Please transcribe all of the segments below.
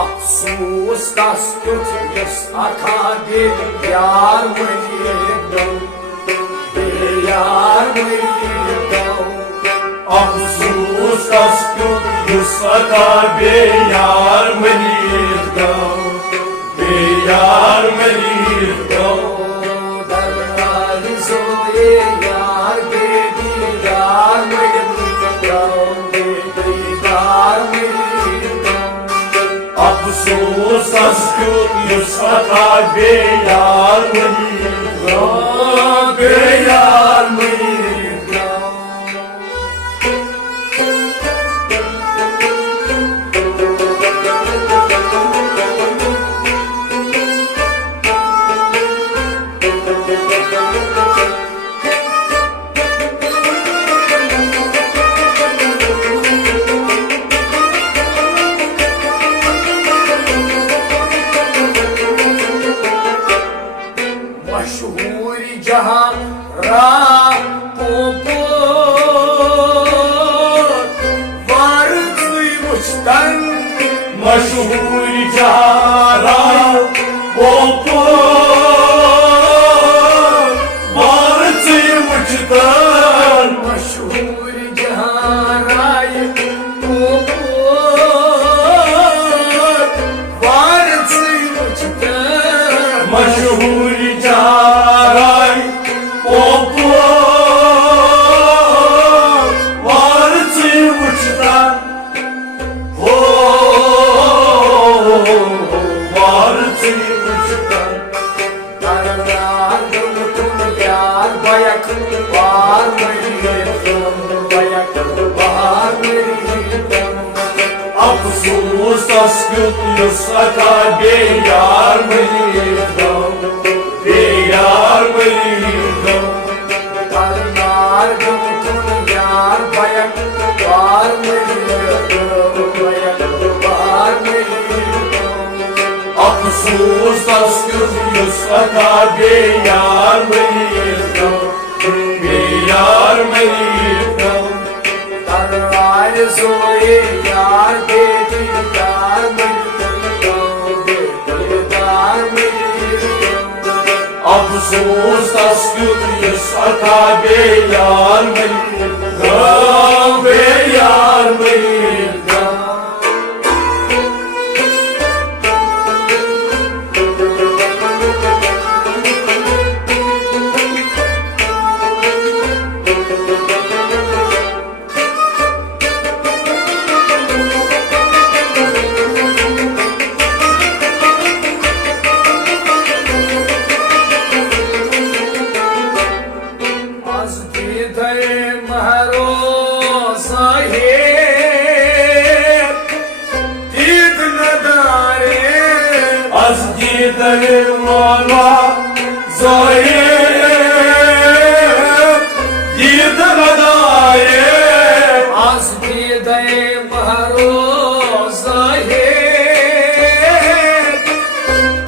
अफसोस तस क्युथ यस अथा दिल यार मरीदो यार मरीदो अफसोस तस क्युथ यस अथा यार मरीदो यार मरीदो दरबार सोए यार बेदीदार मरीदो बेदीदार मरीदो अफसोस तस क्युथ यस अथा यार मरीदो यार मरीदो मशहूर जहां राह वार तुई मुश्तन मशहूर जहारा भारत मुझदान मशहूर जहां राय वार तुई मुश्तन मशहूर जहारा भारत मुझदान हो भारत मुझदान दरबार तुम यार बयक बार मरीदो बयक बार मरीदो अफसोस तस क्युथ यस अथा यार मरीदो यार मरीदो दरबार तुम यार बयक बार मरीदो बयक बार मरीदो अफसोस तस क्युथ यस अथा यार मरीदो यार मरीदो दरबार सोए यार बेदीदार मरीदो बेदीदार मरीदो अफसोस तस क्युथ यस अथा यार मरीदो यार मरीदो आज दीदे महरो साहे दीद नदारे az giderim mala zahir gidin adaye आज दीदे महरो साहे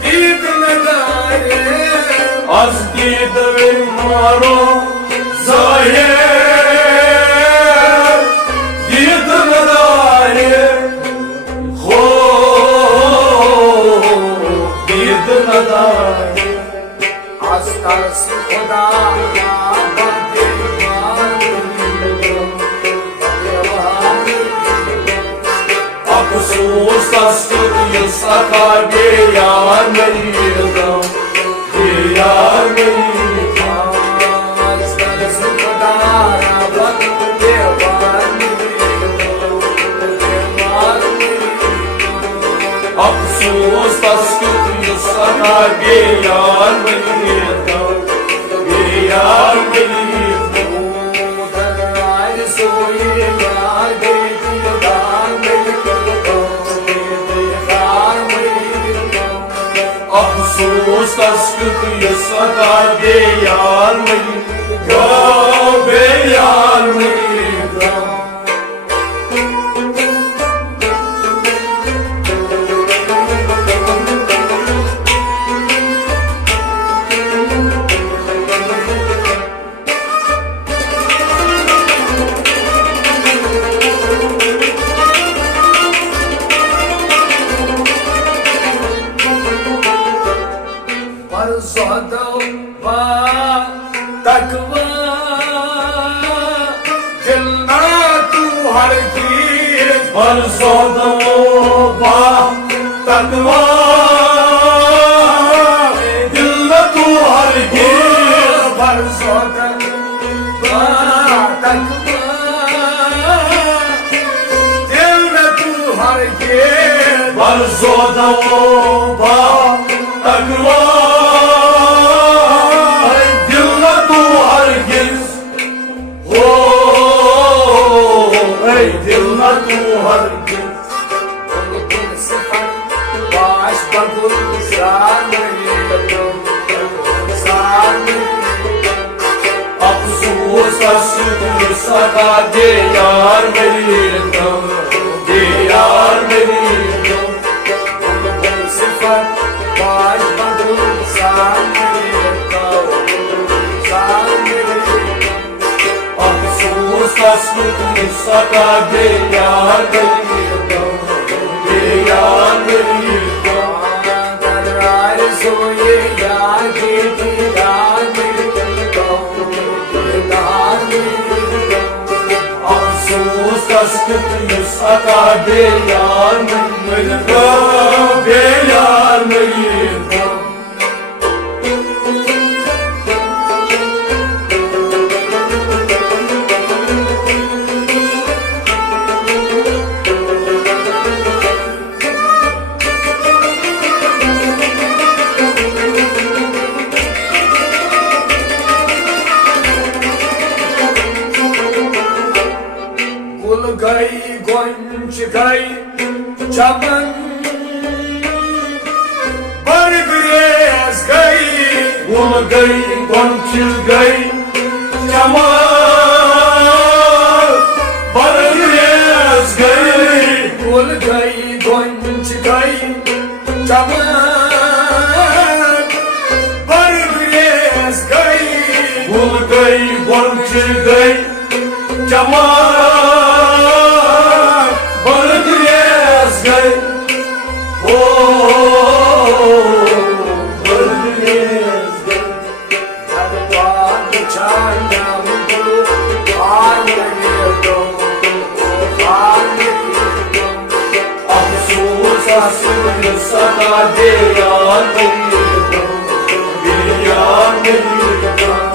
दीद नदारे az giderim mala zahir gidin adaye ho gidin adaye आज तरस खुदा का बंदे अफसोस तस क्युथ यस अथा यार मरीदो यार मरीदो आज तरस खुदा का बंदे अफसोस तस क्युथ यस अथा यार मरीदो यार मरीदो दरबार सोए यार बेदीदार मरीदो बेदीदार मरीदो अफसोस तस क्युथ यस अथा यार मरीदो यार मरीदो सोदो बा तकवा दिल ना तू हरगिज पर सौदो बा तकवा दिल न तू हरगिज पर सोदो बा तकवा दिल ना तू हरगिज पर सौदो बा तकवा दिल न तू हरगिज हो दिल न तू हरगिज बुलबुल सिफत बाश बगुल अफसोस असुर सदा दे यार मेरी दम दे यार मेरी दम बुलबुल सिफत बाश बगुल अफसोस असुर सदा दे यार मेरी दम दे यार मेरी दम दरार सोए यार के दीदार अफसोस असुर सदा दे यार मेरी दम दे यार मेरी दम गुल गई गुंज गई चमन बरगरेज गई गुल गई गुंचिल गई चमन बरगरेज गई गुल गई गुंज गई चमन बरगरेज गई गुल गई गुंचिल गई चमन बरगरेज गई हो बरगरेज गई दरबार चांदा मुगलो आर लगे दो अफसोस असुर सदा दे यार मेरी दम दे यार मेरी दम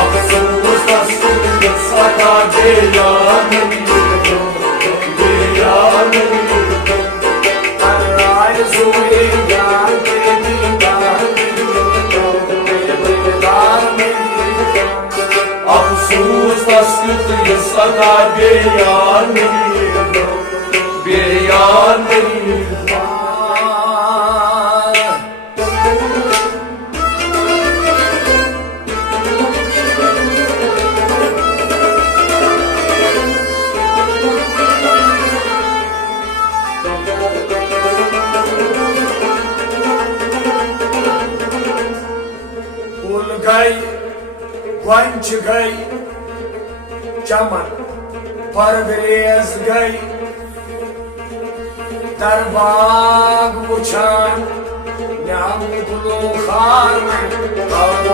अफसोस असुर सदा दे यार मेरी दम दे यार मेरी दम अफसोस असुर सदा दे यार मेरी दम दे यार मेरी दम फूल गई गुंज गई चमन परगरेज गई दरबाग मुछान न्याम गुलो खार में